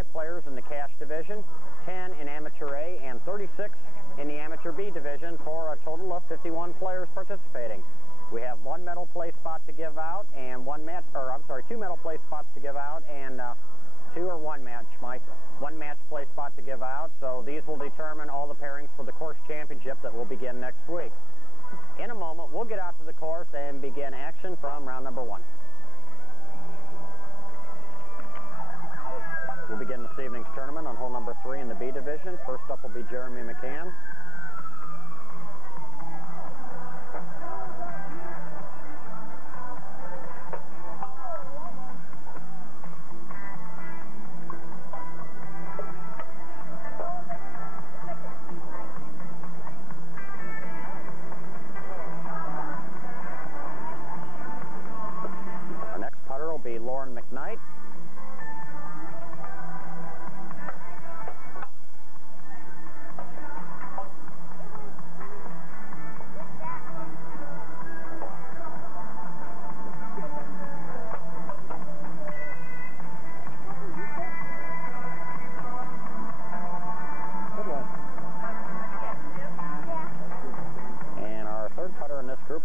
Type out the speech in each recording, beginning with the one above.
25 players in the cash division, 10 in Amateur A, and 36 in the Amateur B division for a total of 51 players participating. We have one medal place spot to give out and two medal place spots to give out and one match play spot to give out. So these will determine all the pairings for the course championship that will begin next week. In a moment, we'll get out to the course and begin action from round number 1. We'll begin this evening's tournament on hole number 3 in the B division. First up will be Jeremy McCann.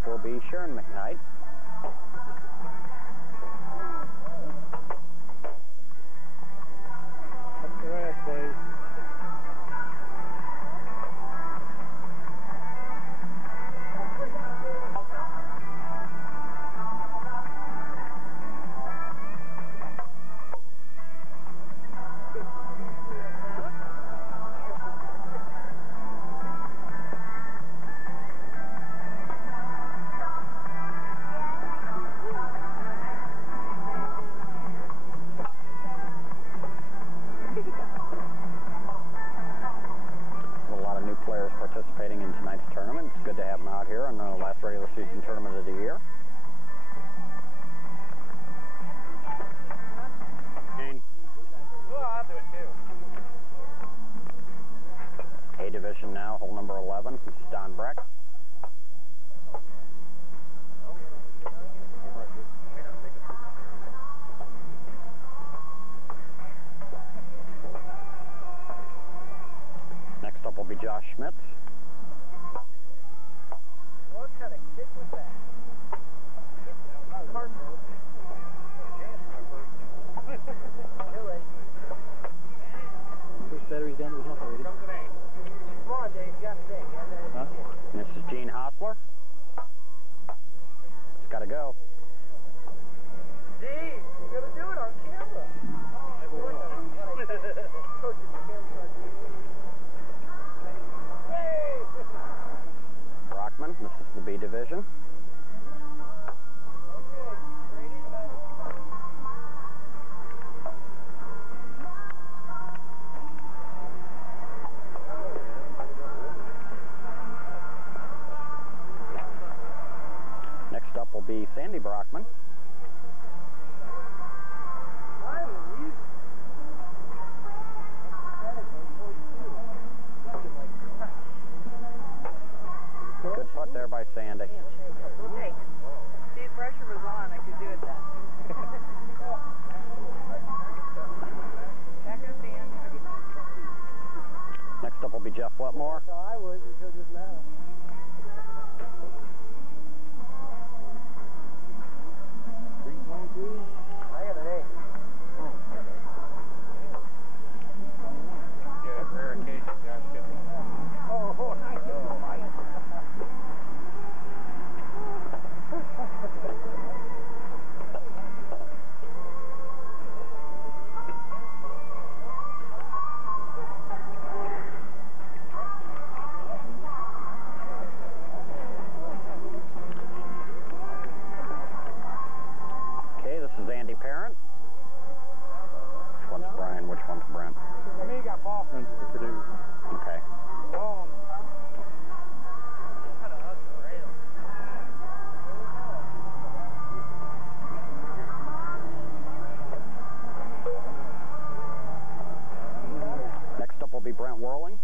Will be Sharon McKnight. Up the rail, please. Participating in tonight's tournament. It's good to have them out here on the last regular season tournament of the year. Well, I'll do it too. A division now, hole number 11. This is Don Breck. Next up will be Josh Schmitz. What kind of kick was that? First battery's down to half already. Come on, Dave, you got to think. Huh? This is Gene Hostler. It's got to go. Dave, you're going to do it on camera. Brockman, this is the B division. Next up will be Sandy Brockman. Good putt there by Sandy. Hey, see, the pressure was on. I could do it then. Back up, Dan. Next up will be Jeff Wetmore. So I would until just now. I got an 8. Yeah, that's rare occasion Josh gets one. Oh, nice. Okay, this is Andy Parent. Which one's Brian? Which one's Brent? I mean, you got ball friends at the Purdue. Okay. Oh, Next up will be Brent Whirling.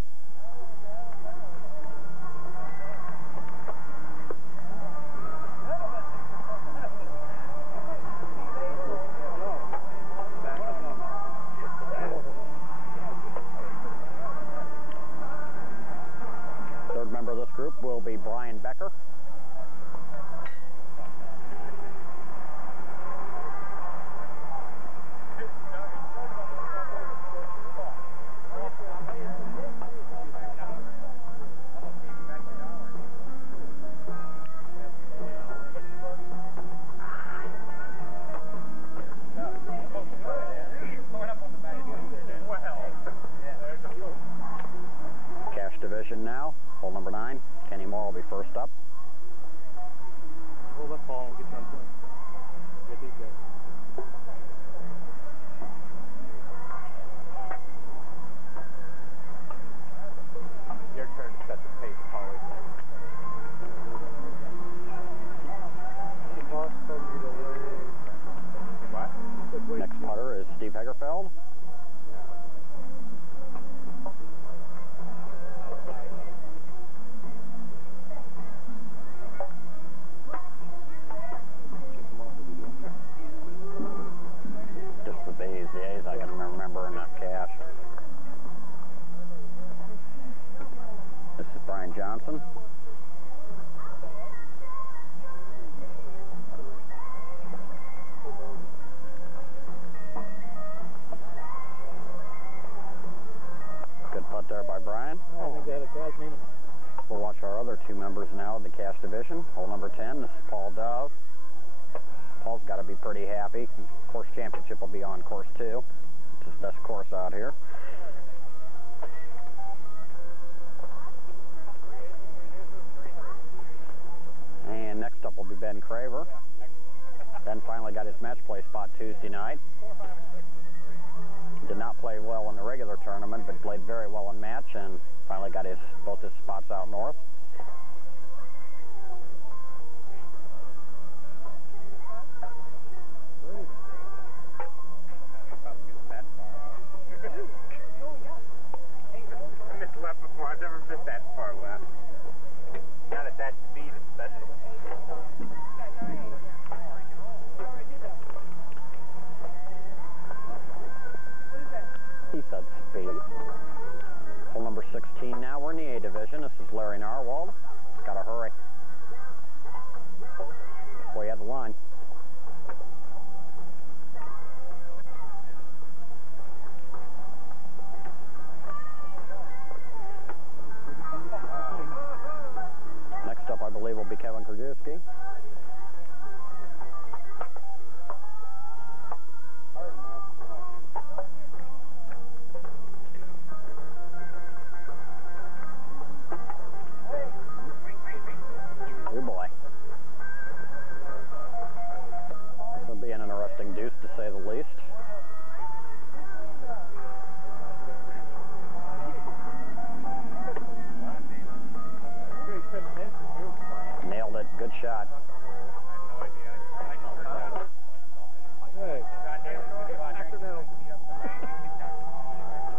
number 9. Kenny Moore will be first up. Hold up, Paul. We'll get you on film. Get these guys. Your turn to set the pace, Paulie. What? Next putter is Steve Hegerfeld. Just the A's I can remember in that cache. This is Brian Johnson. Good putt there by Brian. I think they had a guy's name. We'll watch our other 2 members now of the cash division. Hole number 10, this is Paul Dove. Paul's got to be pretty happy. Course championship will be on course 2. It's his best course out here. And next up will be Ben Craver. Ben finally got his match play spot Tuesday night. Did not play well in the regular tournament, but played very well in match and finally got both his spots out north. I missed left before. I've never been that far left. Not at that speed, especially. He said speed. Hole number 16 now. We're in the A division. This is Larry Narwhal. Got to hurry. Boy, he had the line. Next up, I believe, will be Kevin Krajewski. Good boy. This will be an interesting deuce, to say the least. Nailed it. Good shot. Hey. Accidental.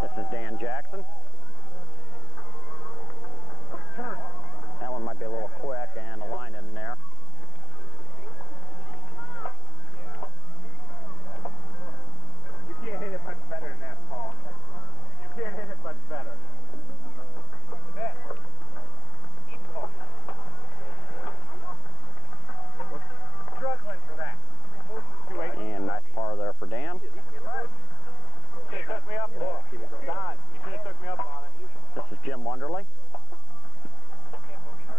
This is Dan Jackson. Turn. That one might be a little quick, and a line in there. You can't hit it much better than that, Paul. You can't hit it much better. Struggling for that. And nice par there for Dan. You should have took me up on it. Don, you should have took me up on it. This is Jim Wonderly.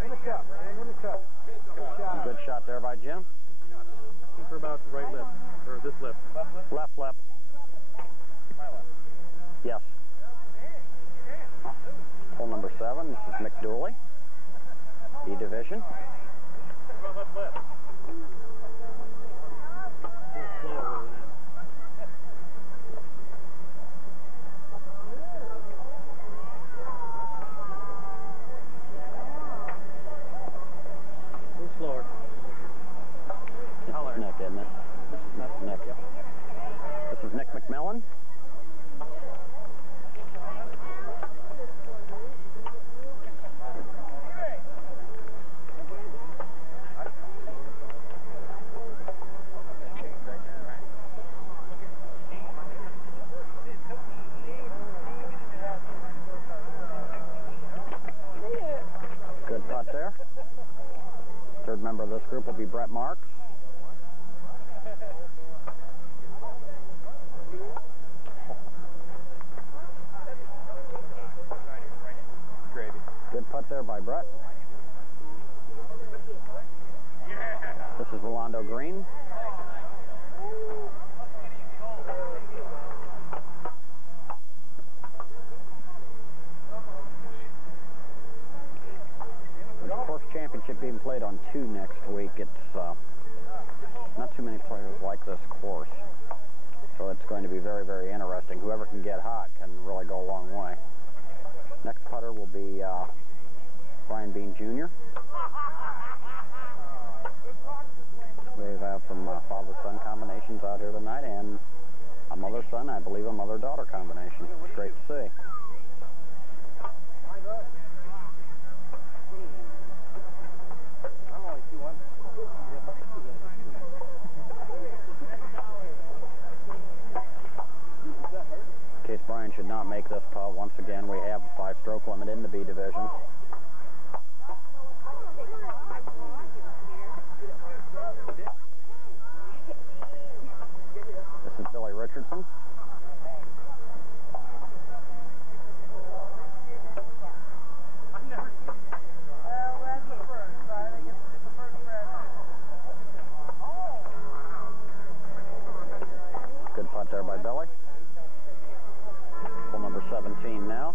In the cup, man, in the cup. Good shot. Good shot there by Jim. Looking for about the right lip, or this lip. Left lip. My left. Yes. Hole number 7. This is Mick Dooley. B division. About left lip. Slower. This is Nick, isn't it? That's Nick. Yep. This is Nick McMillan. Good putt there. Third member of this group will be Brett Marks. Gravy. Good putt there by Brett. This is Rolando Green. celebration. It's great to see. I'm only 2 under. Case Bryan should not make this putt. Once again, we have a 5-stroke limit in the B division. This is Billy Richardson. I've never seen it. Well, that's the first, right? I guess it's the first present. Good putt there by Billy. Hole number 17 now.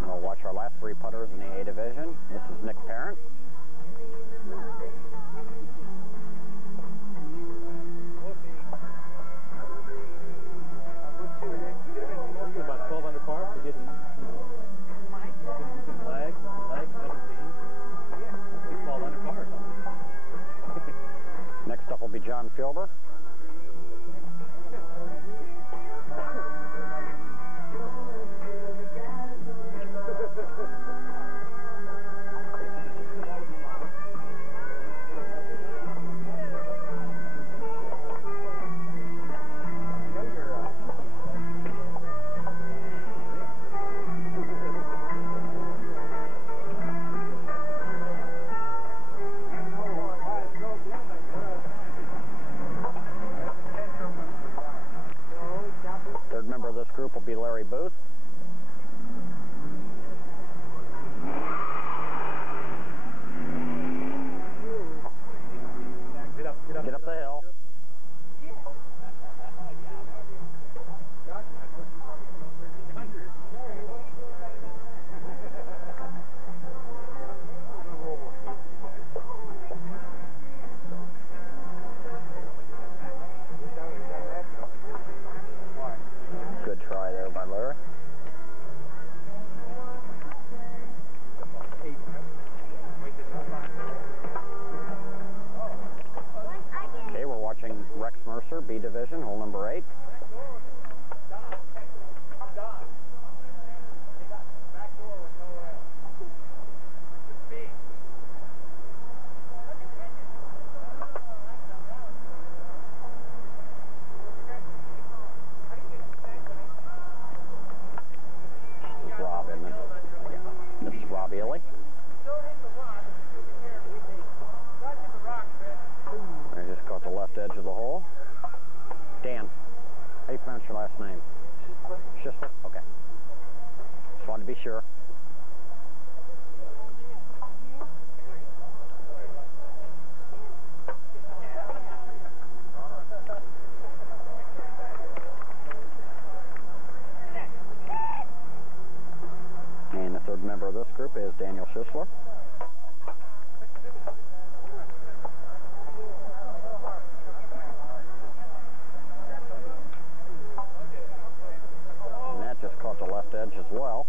And we'll watch our last 3 putters in the A division. This is Nick Parent. About 12 under par for getting, leg, 17. He's 12 under par or something. Next up will be John Filber. Third member of this group will be Larry Booth. Get up the hill. Good try there by Larry. Okay, we're watching Rex Mercer, B division, hole number 8. This is Rob, isn't it? Yeah. This is Rob Ely. I just caught the left edge of the hole. Dan, how do you pronounce your last name? Schisler? Okay. Just wanted to be sure. And the third member of this group is Daniel Schisler. And that just caught the left edge as well.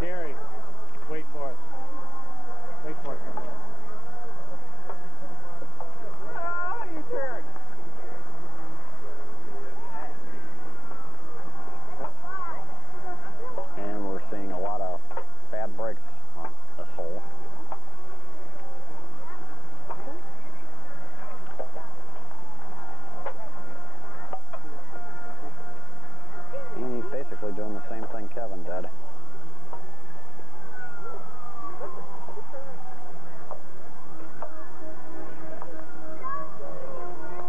Gary, wait for us. Wait for us somewhere. Oh, you turn. And we're seeing a lot of bad breaks on this hole. And he's basically doing the same thing Kevin did.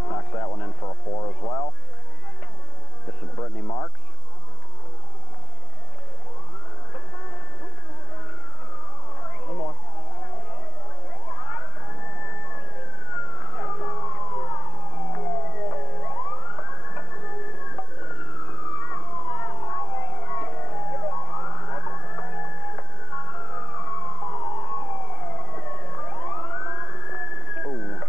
Knocks that one in for a 4 as well. This is Brittany Marks. One more. Ooh.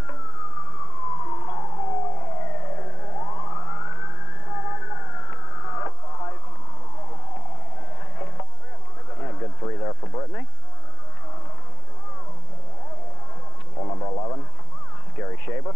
Yeah, good 3 there for Brittany. Hole number 11, Gary Shaber.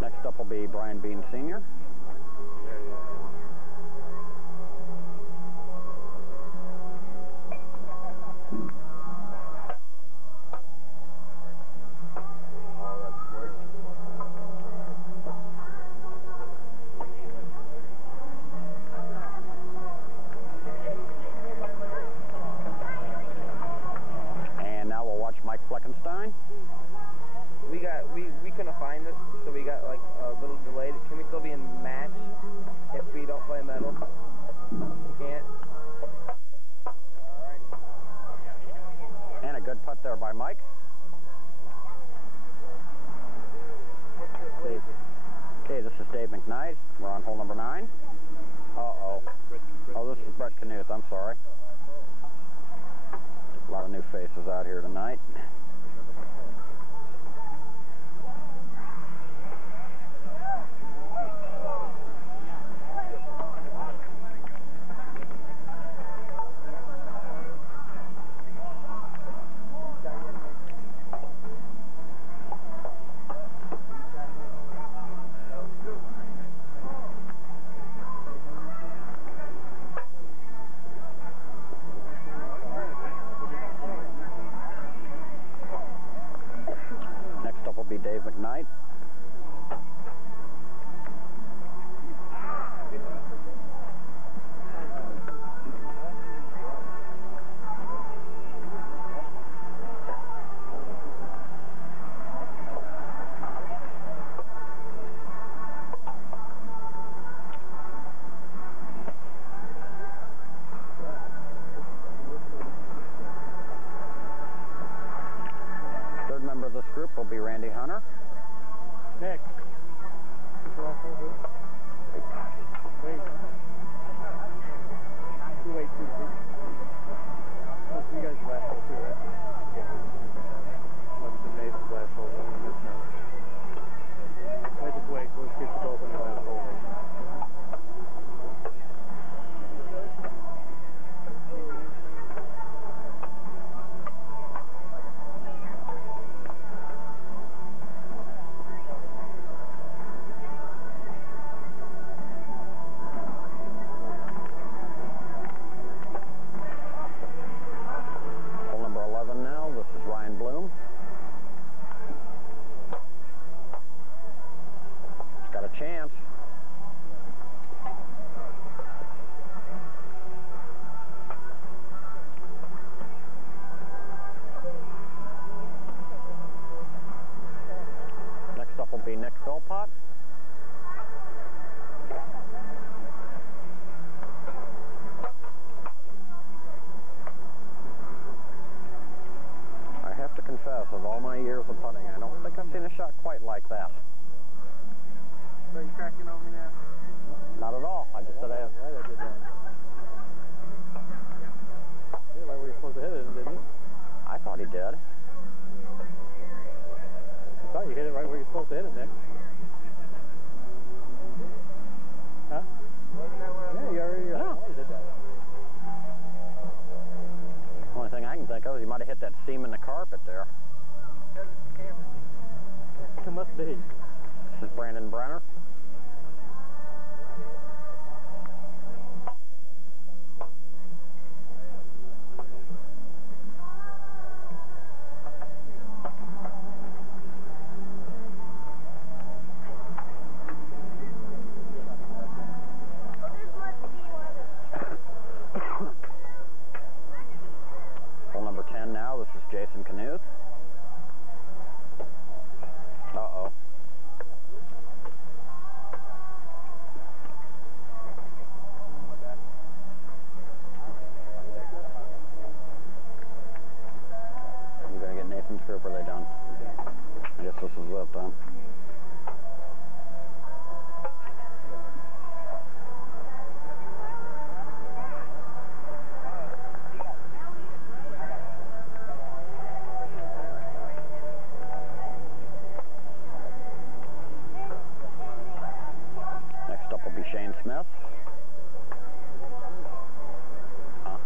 Next up will be Brian Bean Sr. And now we'll watch Mike Fleckenstein. We couldn't find this, so we got like a little delayed. Can we still be in match if we don't play metal? We can't. And a good putt there by Mike. Okay, this is Dave McKnight. We're on hole number 9. Uh-oh. Oh, this is Brett Knuth. I'm sorry. A lot of new faces out here tonight. Next up will be Dave McKnight. Third member of this group will be Randy Hunter. Nick. Wait. You wait too. Oh, you guys last hole too, right? Must have been Nathan's last hole. I'm gonna miss now. I just wait. Let's get you both on the last hole. years of putting, I don't think I've seen a shot quite like that. So you cracking on me now? Not at all. I just said I have. Right, I did that. You hit it right where you're supposed to hit it, didn't you? I thought he did. I thought you hit it right where you're supposed to hit it, Nick. Huh? Yeah, you already did that. The only thing I can think of is you might have hit that seam in the carpet there. Because it's the camera. It must be. This is Brandon Brenner. Hole number 10 now. This is Jason Knuth. Uh-oh. You gonna get Nathan's group, or are they done? I guess this is it then. Next up will be Shane Smith. Huh?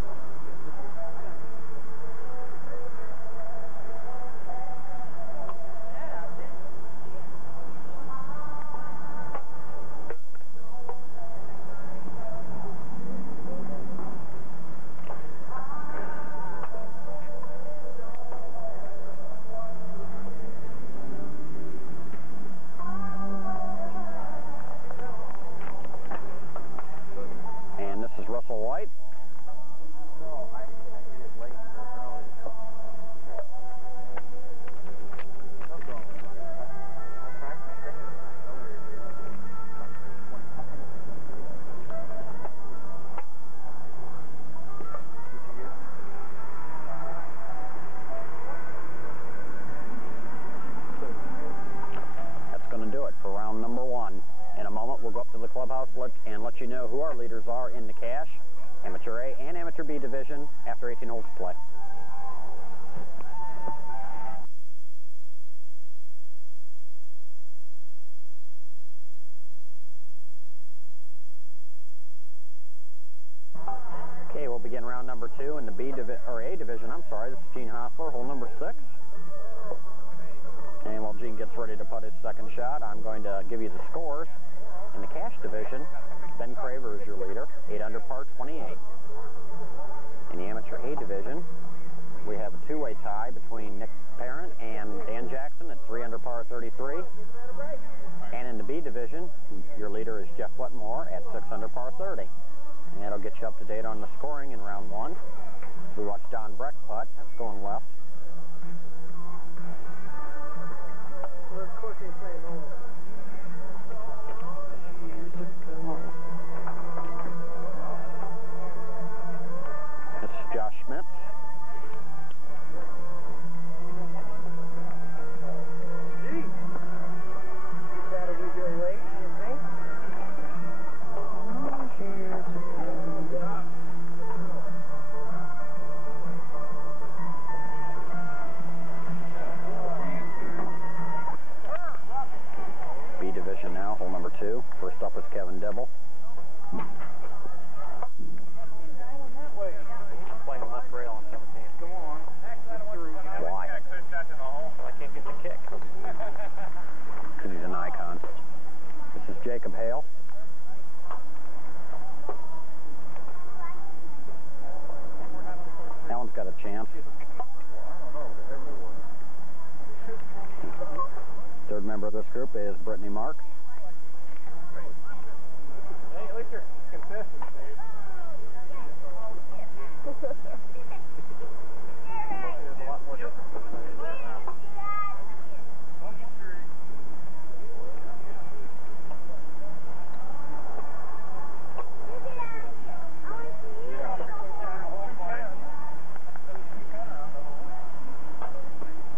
And this is Russell White. No, I hit it late for early. No go. I practiced hitting it earlier here. That's going to do it for round number 1. In a moment, we'll go up to the clubhouse and let you know who our leaders are in the cash, Amateur A and Amateur B division after 18 holes of play. Okay, we'll begin round number 2 in the A division. I'm sorry, this is Gene Hostler, hole number 6. And while Gene gets ready to putt his second shot, I'm going to give you the scores. In the cash division, Ben Craver is your leader, 8 under par 28. In the Amateur A division, we have a two-way tie between Nick Parent and Dan Jackson at 3 under par 33. And in the B division, your leader is Jeff Wetmore at 6 under par 30. And that'll get you up to date on the scoring in round 1. We watch Don Breck putt. That's going left. Well, of course they say no. This is Josh Schmitz. Gee! Is that a wee bit late, you think? B division now, hole number 2. First up is Kevin Dibble. Playing left rail on 17. Come on. Get through. Why? I can't get the kick. Because he's an icon. This is Jacob Hale. Alan's got a chance. Third member of this group is Brittany Marks. Hey, at least you're consistent, Dave. There's a lot more difference this way around.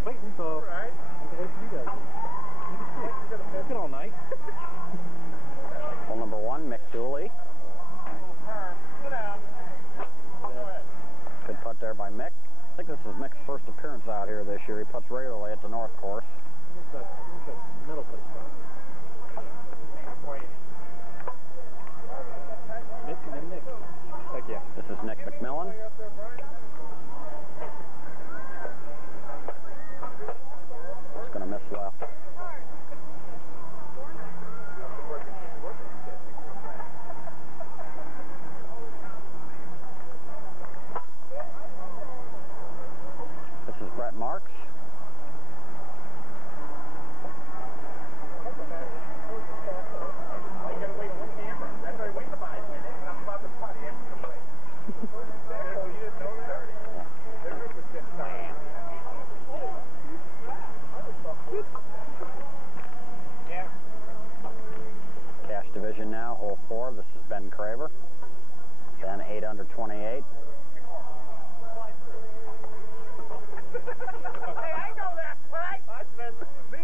Waiting, so. Right? putt there by Mick. I think this is Mick's first appearance out here this year. He putts regularly at the North Course. What's that middle place spot? Mick and then Nick. Heck yeah. This is Nick McMillan. It's going to miss left. This is Brett Marks. Cash division now, hole 4. This is Ben Craver. Ben 8 under 28. Hey, I know that fight.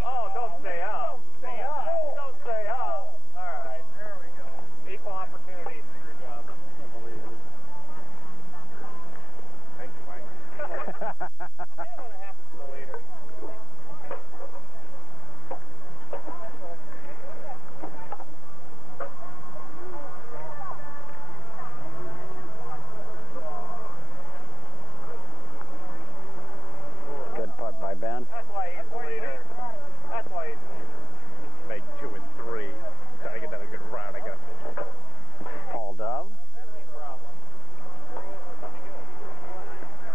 Oh, don't say oh. Don't say oh. Don't say oh. All right, there we go. Equal opportunity. Your job. I can't believe it. Thank you, Mike. Hey, what happens to the leader? Good putt by Ben. That's why he's the leader. That's why he's the leader. Make 2 and 3. Trying to get that a good round. I got to This is Paul Dove. That's his problem.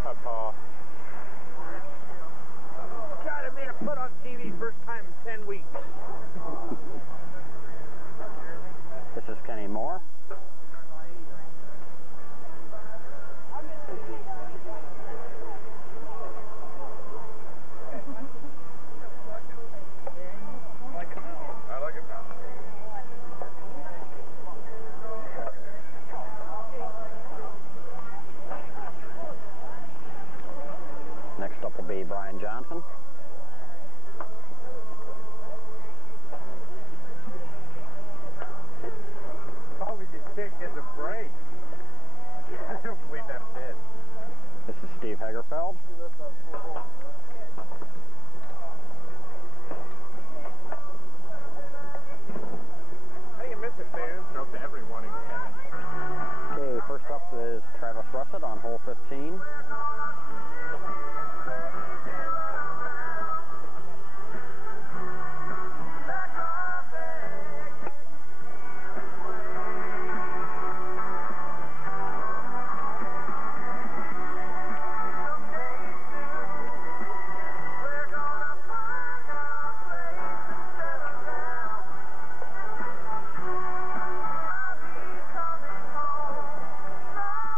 Hi, Paul. God, I made a putt on TV first time in 10 weeks. This is Kenny Moore. I like it now. Next up will be Brian Johnson. Oh, we just kicked in the break. I don't believe that did. This is Steve Hegerfeld. How do you miss it, man? Stroke to everyone in cash. Okay, first up is Travis Russett on hole 15.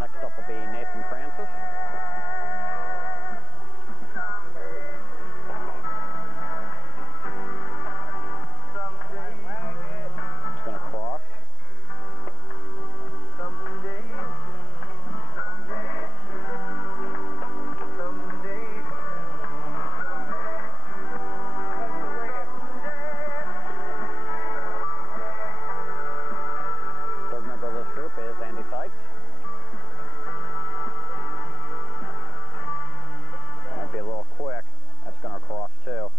Next up will be Nathan Francis. It's going to cross. Third member of this group is Andy Seitz. Might be a little quick. That's going to cross too.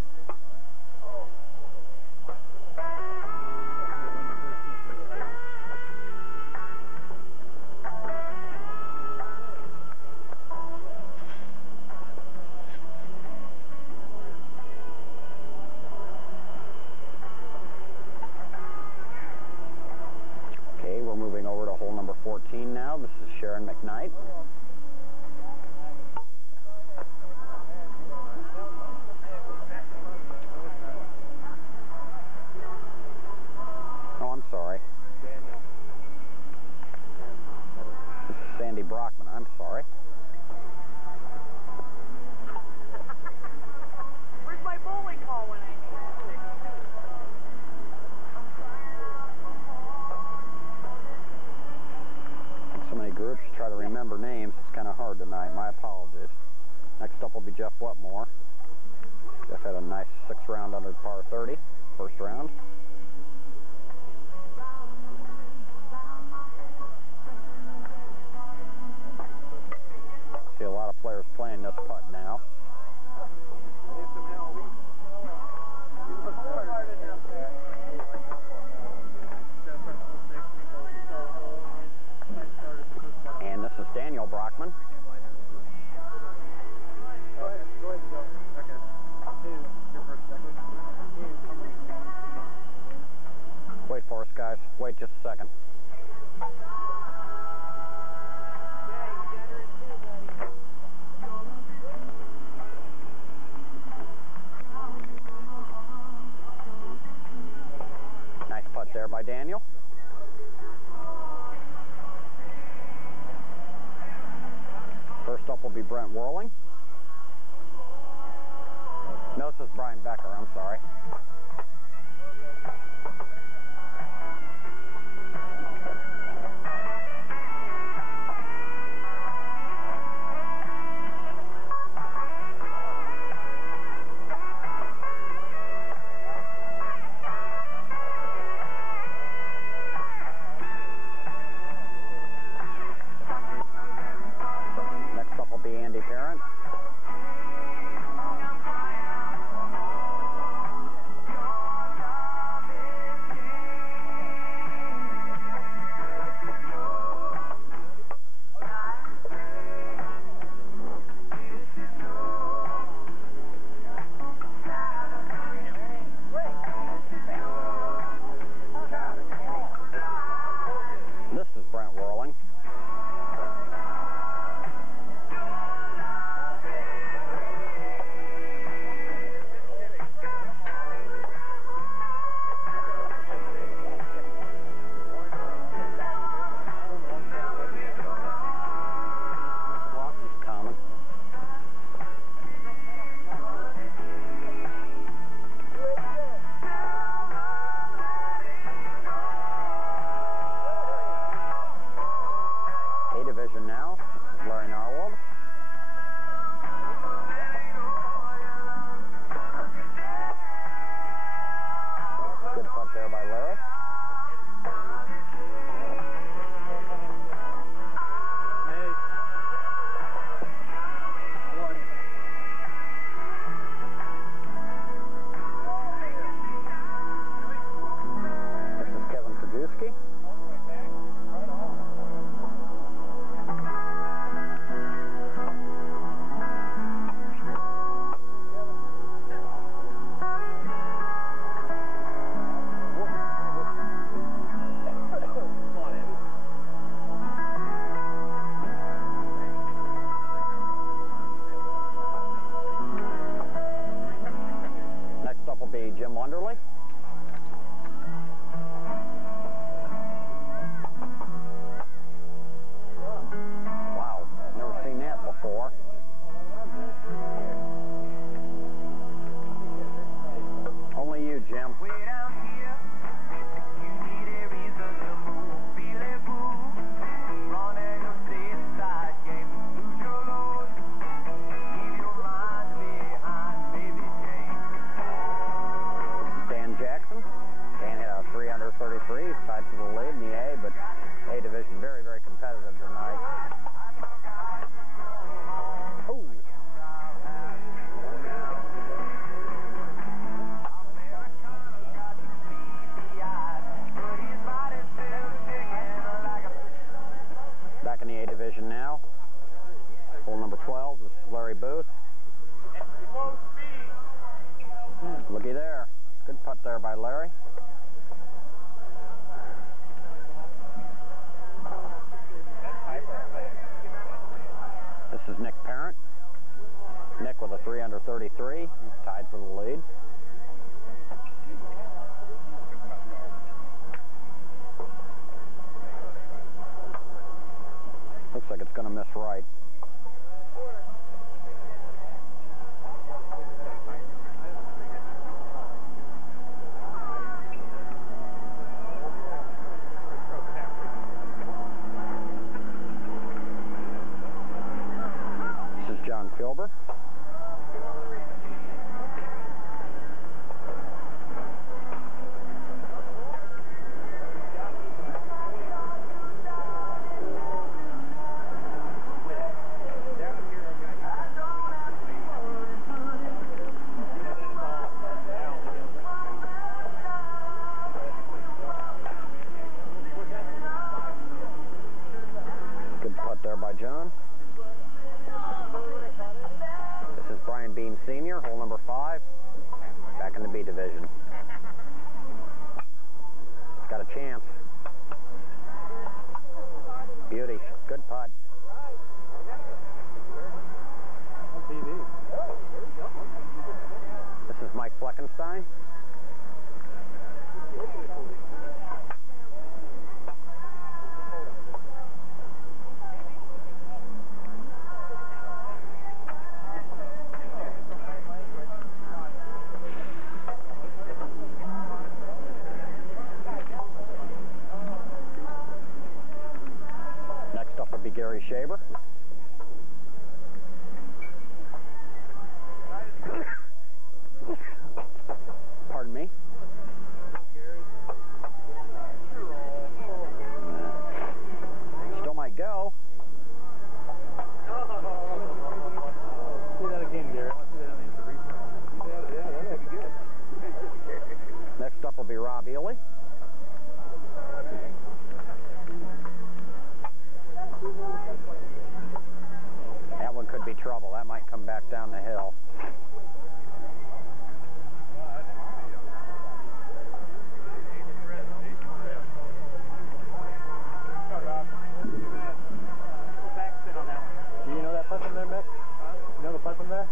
Okay, we're moving over to hole number 14 now. This is Sharon McKnight. Oh, I'm sorry. This is Sandy Brockman. I'm sorry. Where's my bowling call when I need it? So many groups try to remember names. It's kind of hard tonight. My apologies. Next up will be Jeff Wetmore. Jeff had a nice 6-round under par 30, first round. See a lot of by Daniel. First up will be Brent Whirling. No, this is Brian Becker, I'm sorry. Next up will be Andy Parent. This is Brent Whirling. Common. A division now. This is Larry Narwhal. Good putt there by Larry. This is Kevin Krajewski. Next up will be Jim Wonderly. Wow, never seen that before. Only you, Jim. Dan Jackson. Dan hit a 333. He's tied for the lead in the A, but A division very, very competitive tonight. Ooh. Back in the A division now. Hole number 12. This is Larry Booth. Looky there. Good putt there by Larry. This is Nick Parent. Nick with a 333. He's tied for the lead. Looks like it's going to miss right. This is John Filber. Good putt there by John. This is Brian Bean Sr., hole number 5, back in the B division. He's got a chance. Beauty. Good putt. This is Mike Fleckenstein. could be trouble. That might come back down the hill. Do you know that putt from there, Mick? You know the putt from there?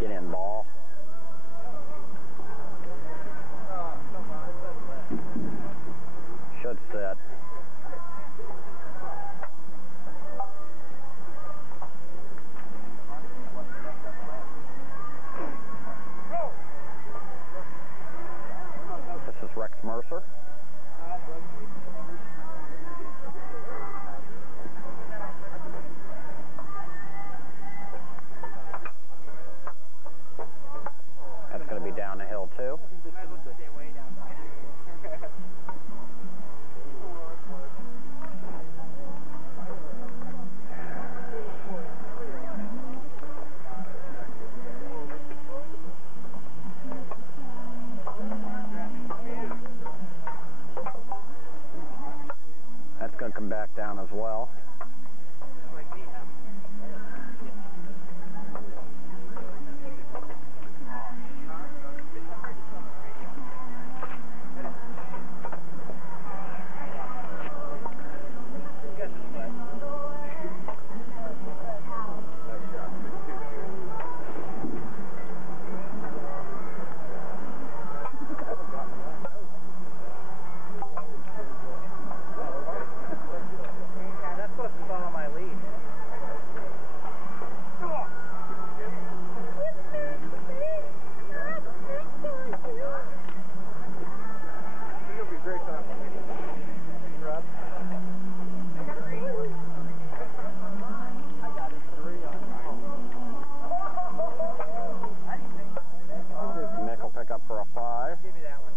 Get in, ball. Should sit. This is Rex Mercer. That's going to be down the hill, too. That's going to come back down as well. That's supposed to follow my lead. This will be great time. Rob? Mick will pick up for a 5. Give me that one.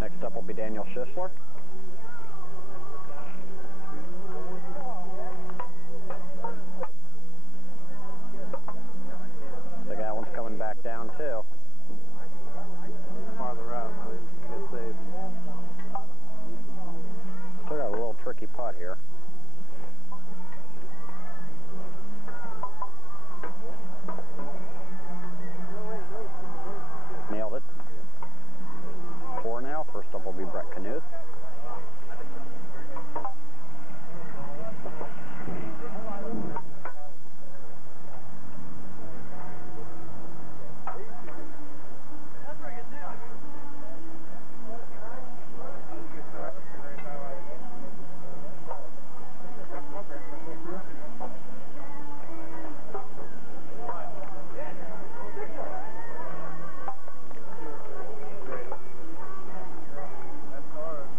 Next up will be Daniel Schisler. I think that one's coming back down, too. Farther out, so you get saved. Still got a little tricky putt here. Nailed it. 4 now. First up will be Brett Knuth.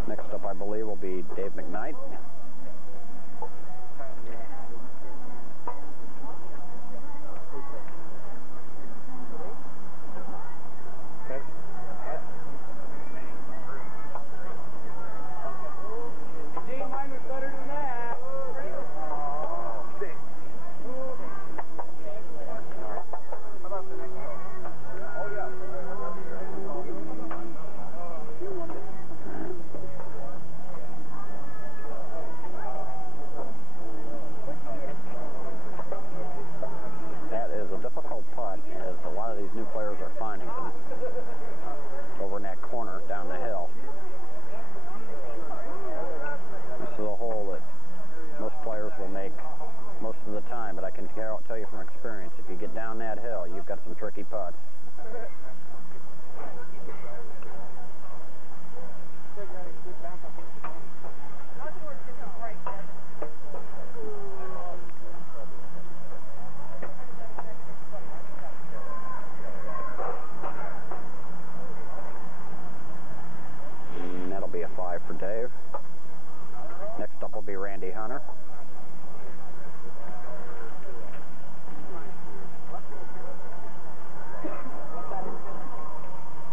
Next up, I believe, will be Dave McKnight. Okay. Gene, mine was better than that. How about the next one? Oh, yeah. Dave. Next up will be Randy Hunter.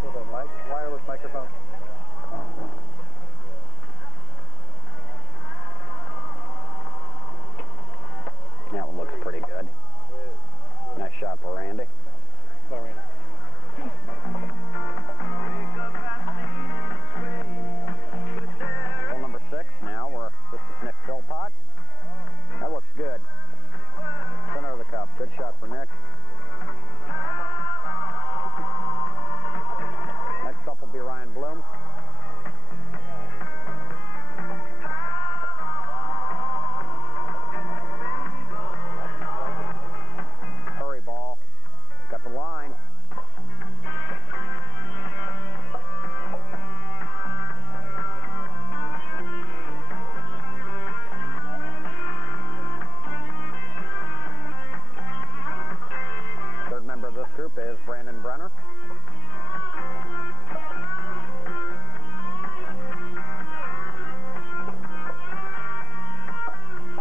So the wireless microphone. That one looks pretty good. Nice shot for Randy. Go, Randy. Hole number 6 now. This is Nick Philpott. That looks good. Center of the cup. Good shot for Nick. Next up will be Ryan Bloom. Hurry ball. Got the line. Third member of this group is Brandon Brenner.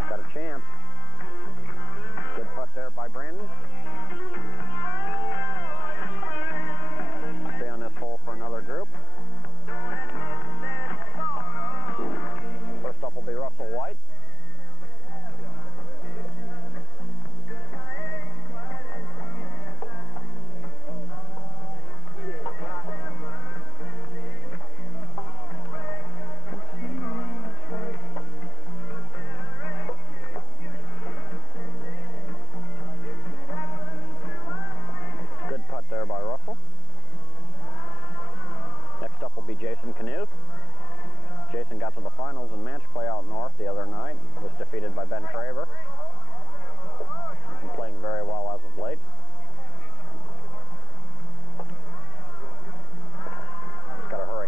Got a chance. Good putt there by Brandon. Stay on this hole for another group. First up will be Russell White. Good putt there by Russell. Next up will be Jason Knuth. Jason got to the finals in match play out north the other night. Was defeated by Ben Traver. He's been playing very well as of late. Just got to hurry.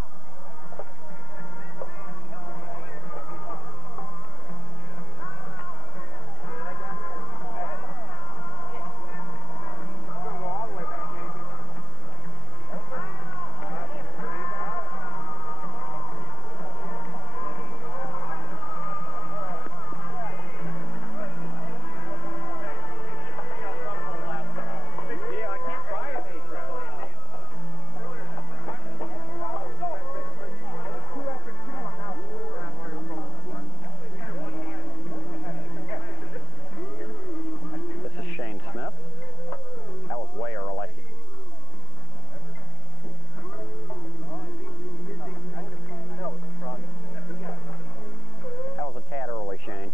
Shane.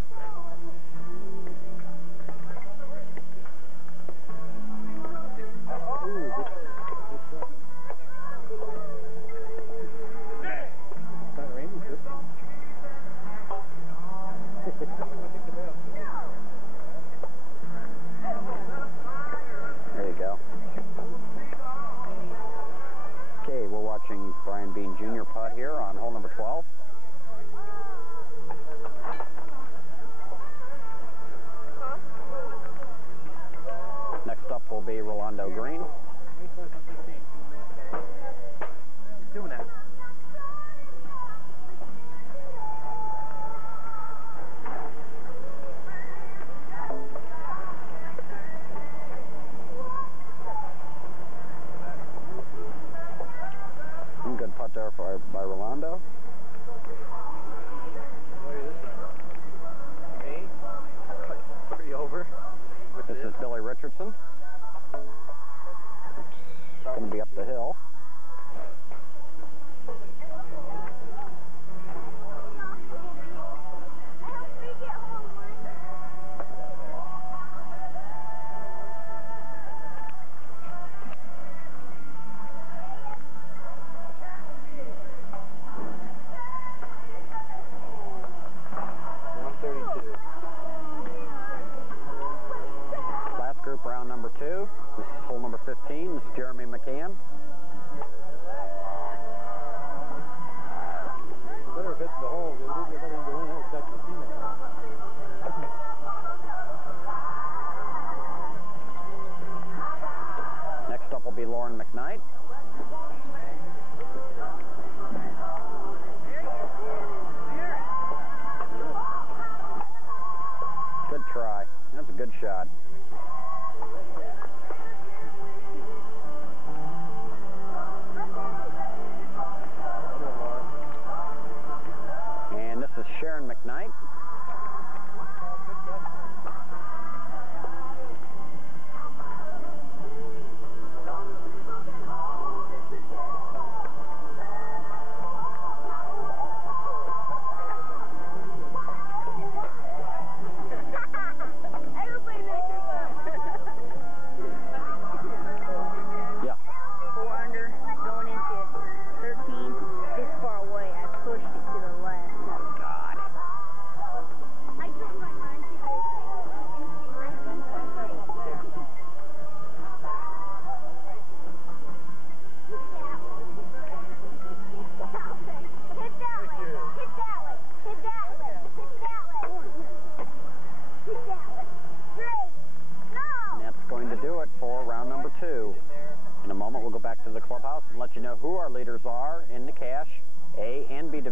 Ooh, good shot. It's not raining, too. There you go. Okay, we're watching Brian Bean Jr. putt here on hole number 12. Next up will be Rolando Green. Doing that. Good putt there by Rolando. Me? Pretty over. This is Billy Richardson. It's going to be up the hill.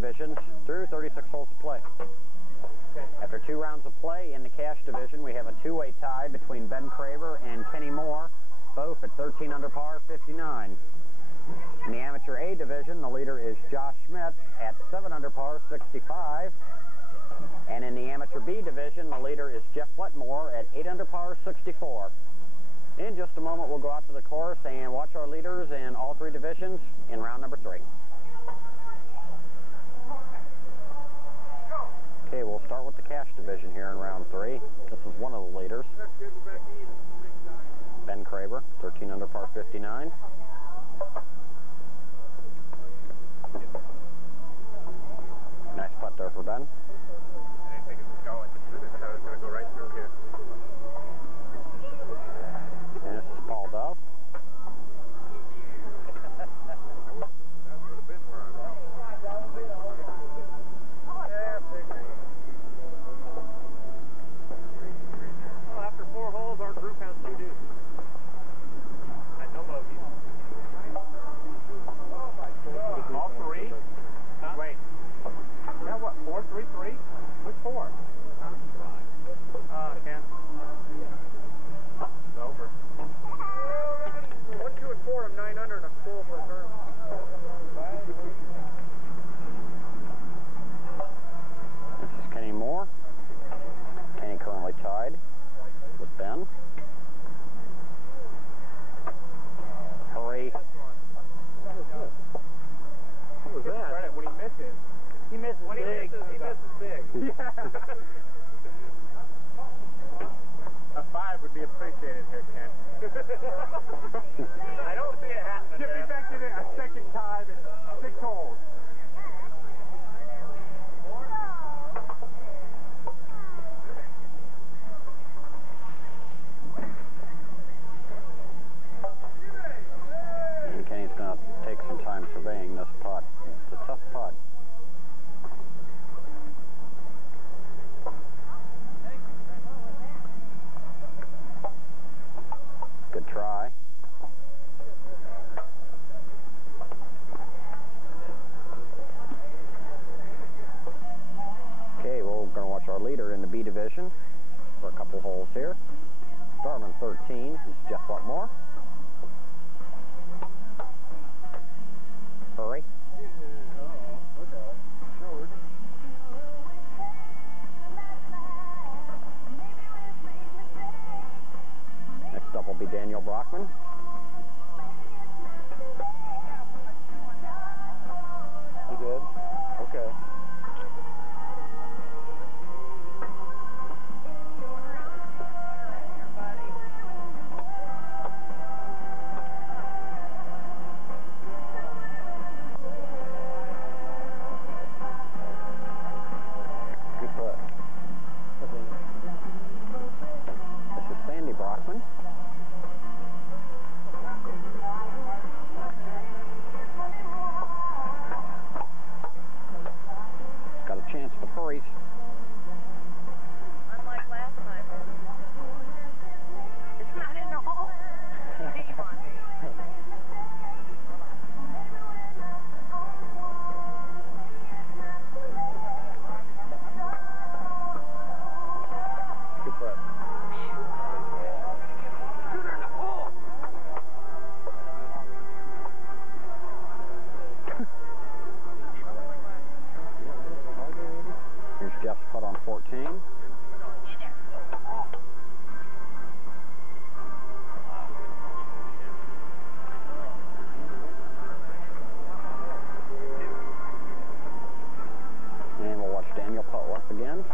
divisions through 36 holes of play. After 2 rounds of play in the cash division, we have a 2-way tie between Ben Craver and Kenny Moore, both at 13 under par, 59. In the Amateur A division, the leader is Josh Schmidt at 7 under par, 65. And in the Amateur B division, the leader is Jeff Wetmore at 8 under par, 64. In just a moment, we'll go out to the course and watch our leaders in all 3 divisions in round number 3. Okay, we'll start with the cash division here in round 3. This is one of the leaders, Ben Craver, 13 under par, 59. Nice putt there for Ben. I didn't think it was going. I thought it was going to go right through here. And this is Paul Dove. That would have been where I was. Yeah, well, after 4 holes, our group has 2 deuces. And no bogeys. All 3? Huh? Wait. Yeah, what? 4, 3, 3? Which 4? Ken. It's over. 1, 2, and 4 of 9 under and a full for a tournament. This is Kenny Moore. Kenny currently tied with Ben. Hurry. What was that? Credit when he misses. He misses When he big. misses, he misses big. Yeah. A 5 would be appreciated here, Ken. I don't see it happening. Get me back in it a second time in 6 holes. And Kenny's going to take some time surveying this putt. It's a tough putt. Good try. Okay, well, we're going to watch our leader in the B division for a couple holes here. Starting on 13 is Jeff Wetmore. Hurry. Next up will be Daniel Brockman. You did? Okay. Good putt. This is Sandy Brockman. Got a chance for Furries. Unlike last time. It's not in the hole. Shame on me. Good putt. Here's Jeff's putt on 14. And we'll watch Daniel putt once again.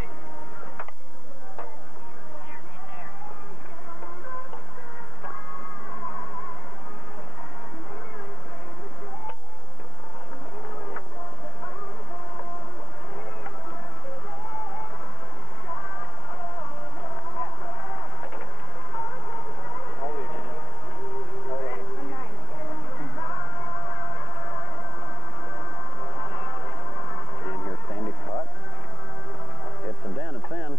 And here's Sandy's putt. It's a den, it's in.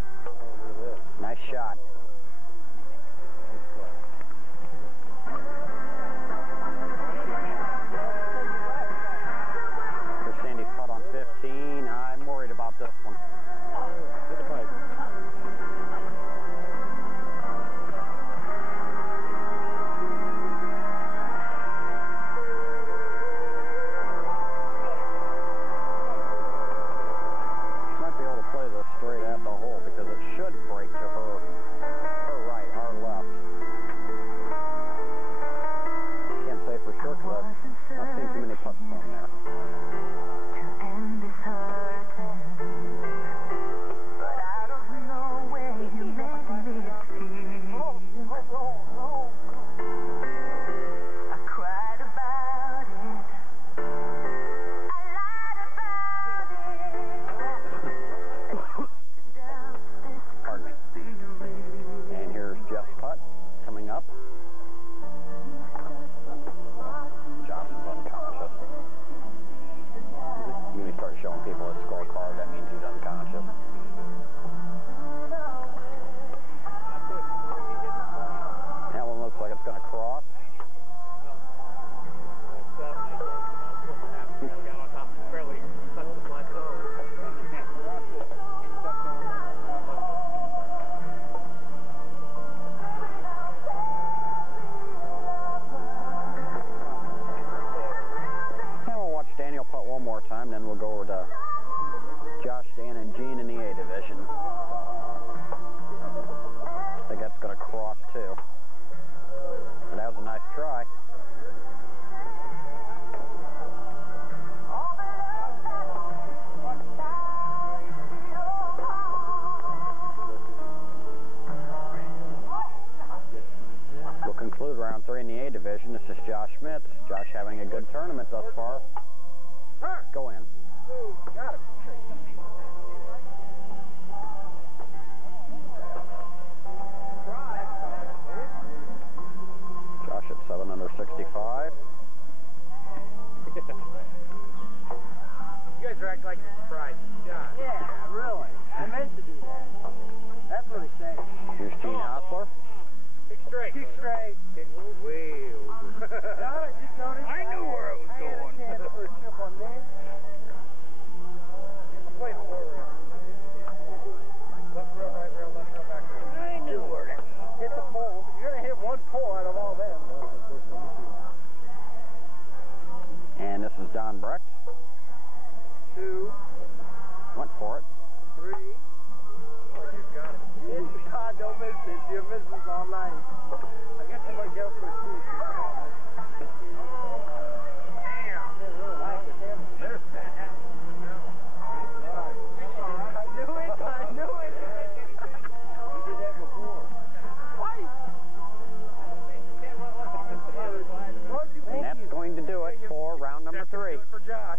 Nice shot. Here's Sandy's putt on 15. to act like you're surprised. Yeah. Yeah, really. I meant to do that. That's what he's saying. Here's Gene Hostler. Kick straight. Kick straight. Kick way over. I just noticed. I knew where it was I had a going. chance for a chip on this. Play 4 rail. Left rail, right rail, left rail, back rail. I knew where to hit the pole. You're going to hit one pole out of all them. And this is Don Brecht. 2, Went for it. 3. Like you've got it. God, don't miss this. You miss this all night. I guess I might go for a 2. Damn. There's that. I knew it. You did that before. Twice. And that's going to do it for round number 3. For Josh.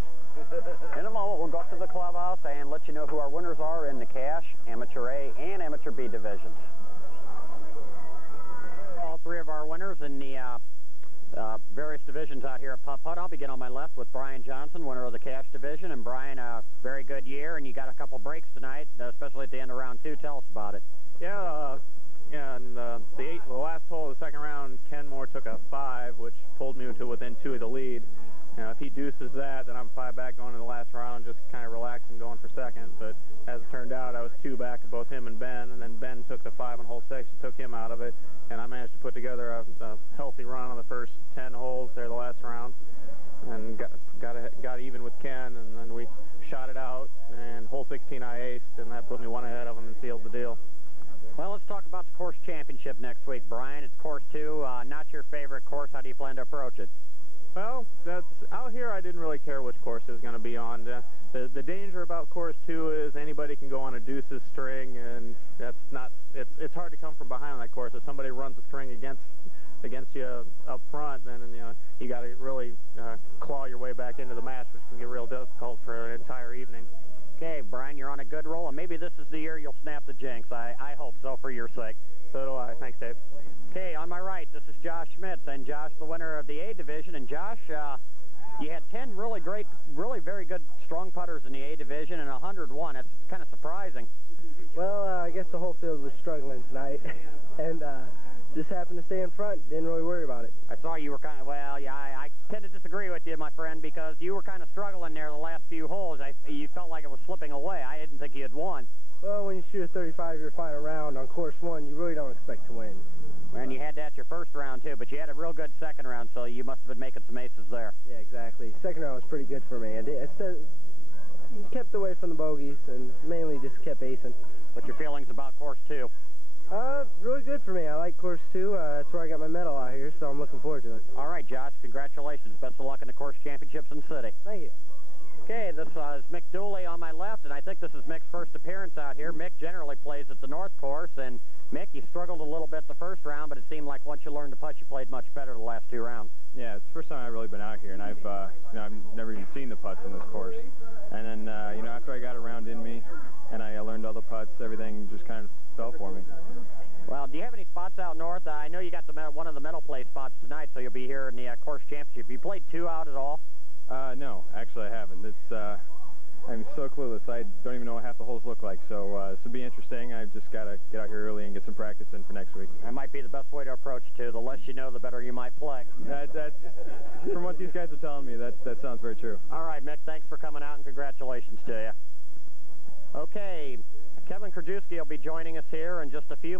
In a moment, we'll go up to the clubhouse and let you know who our winners are in the cash, amateur A, and amateur B divisions. All 3 of our winners in the various divisions out here at Putt Putt. I'll begin on my left with Brian Johnson, winner of the cash division. And Brian, a very good year, and you got a couple breaks tonight, especially at the end of round 2. Tell us about it. Yeah, and the last hole of the second round, Ken Moore took a 5, which pulled me to within 2 of the lead. If he deuces that, then I'm 5 back going to the last round, just kind of relaxing going for second. But as it turned out, I was 2 back of both him and Ben, and then Ben took the 5 on hole 6, took him out of it, and I managed to put together a healthy run on the first 10 holes there the last round, and got even with Ken, and then we shot it out, and hole 16 I aced, and that put me 1 ahead of him and sealed the deal. Well, let's talk about the course championship next week, Brian. It's course 2, not your favorite course. How do you plan to approach it? Well, out here I didn't really care which course it was going to be on. The danger about course 2 is anybody can go on a deuces string, and it's hard to come from behind on that course. If somebody runs a string against you up front, then you got to really claw your way back into the match, which can get real difficult for an entire evening. Okay, Brian, you're on a good roll, and maybe this is the year you'll snap the jinx. I hope so for your sake. So do I. Thanks, Dave. Okay, on my right, this is Josh Schmitz, and Josh, the winner of the A division. And Josh, you had 10 really very good strong putters in the A division and 101. That's kind of surprising. Well, I guess the whole field was struggling tonight, and just happened to stay in front. Didn't really worry about it. I saw you were kind of, well, yeah, I tend to disagree with you, my friend, because you were kind of struggling there the last few holes. You felt like it was slipping away. I didn't think you had won. Well, when you shoot a 35 your final round on course 1, you really don't expect to win. And you had that your first round, too, but you had a real good second round, so you must have been making some aces there. Yeah, exactly. Second round was pretty good for me. I kept away from the bogeys and mainly just kept acing. What's your feelings about course 2? Really good for me. I like course 2. That's where I got my medal out here, so I'm looking forward to it. All right, Josh, congratulations. Best of luck in the course championships in the city. Thank you. Okay, this is Mick Dooley on my left, and I think this is Mick's first appearance out here. Mick generally plays at the North Course, and Mick, you struggled a little bit the first round, but it seemed like once you learned to putt, you played much better the last 2 rounds. Yeah, it's the first time I've really been out here, and I've never even seen the putts in this course. And then, after I got a round in me, and I learned all the putts, everything just kind of fell for me. Well, do you have any spots out north? I know you got one of the medal play spots tonight, so you'll be here in the course championship. You played 2 out at all? No, actually I haven't. I'm so clueless. I don't even know what half the holes look like, so this will be interesting. I've just got to get out here early and get some practice in for next week. That might be the best way to approach it, too. The less you know, the better you might play. That's from what these guys are telling me, that sounds very true. All right, Mick, thanks for coming out, and congratulations to you. Okay, Kevin Krajewski will be joining us here in just a few